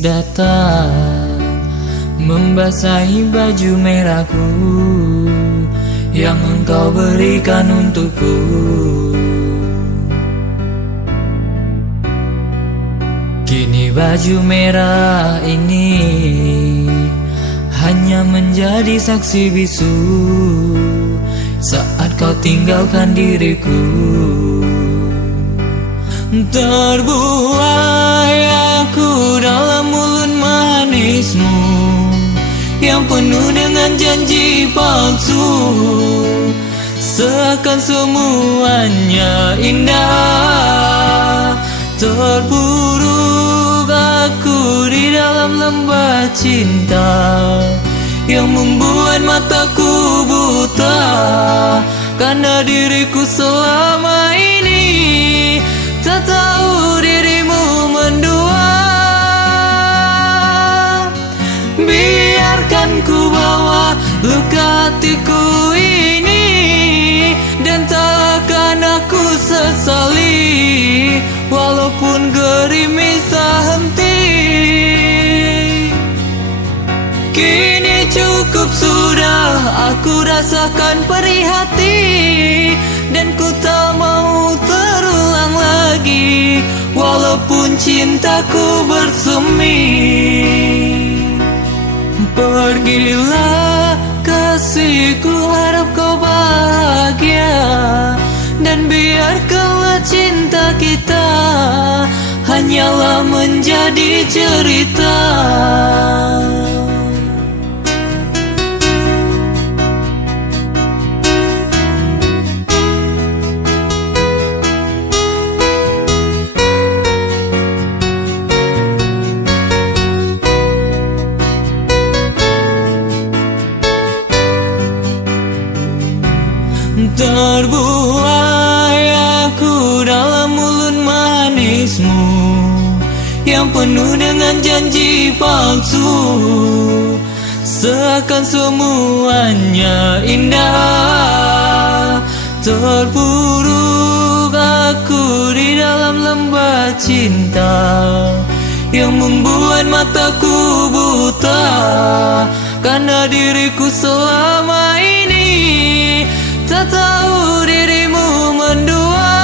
Krisis datang membasahi baju merahku yang engkau berikan untukku. Kini baju merah ini hanya menjadi saksi bisu saat kau tinggalkan diriku. Terbuai aku dalam mulut manismu yang penuh dengan janji palsu, seakan semuanya indah. Terpuruk aku di dalam lembah cinta yang membuat mataku buta, karena diriku selama ini tak tahu dirimu mendua. Biarkan ku bawa luka hatiku ini, dan takkan aku sesali walaupun gerimis tak henti. Kini cukup sudah aku rasakan perih hati, dan ku tak mau terulang lagi walaupun cintaku bersemi. Pergilah kasihku, harap kau bahagia, dan biarkanlah cinta kita hanyalah menjadi cerita. Terbuai aku dalam mulut manismu yang penuh dengan janji palsu, seakan semuanya indah. Terpuruk aku di dalam lembah cinta yang membuat mataku buta, karena diriku selama ini tak tahu dirimu mendua.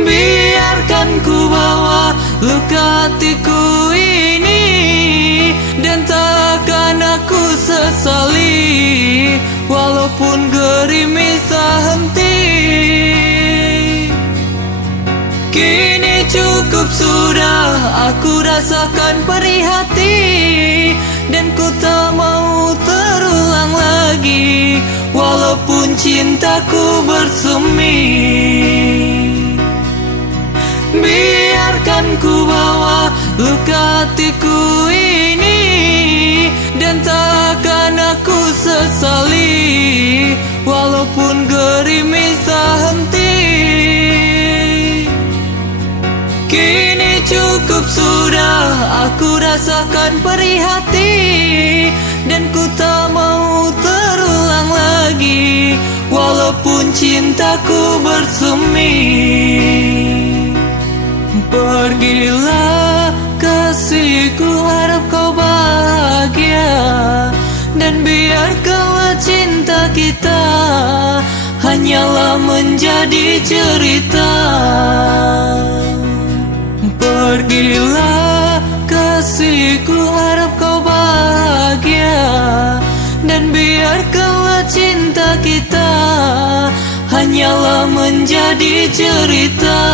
Biarkan ku bawa luka hatiku ini, dan takkan aku sesali walaupun gerimis tak henti. Kini cukup sudah aku rasakan perih hati, dan ku tak mau terulang lagi walaupun cintaku bersemi. Biarkan ku bawa luka hatiku ini, dan takkan aku sesali walaupun gerimis tak henti. Kini cukup sudah aku rasakan perih hati, dan ku tak mau terulang lagi walaupun cintaku bersemi. Pergilah kasihku, harap kau bahagia, dan biarkanlah cinta kita hanyalah menjadi cerita. Pergilah kasihku, harap kau bahagia, dan biarkanlah cinta kita hanyalah menjadi cerita.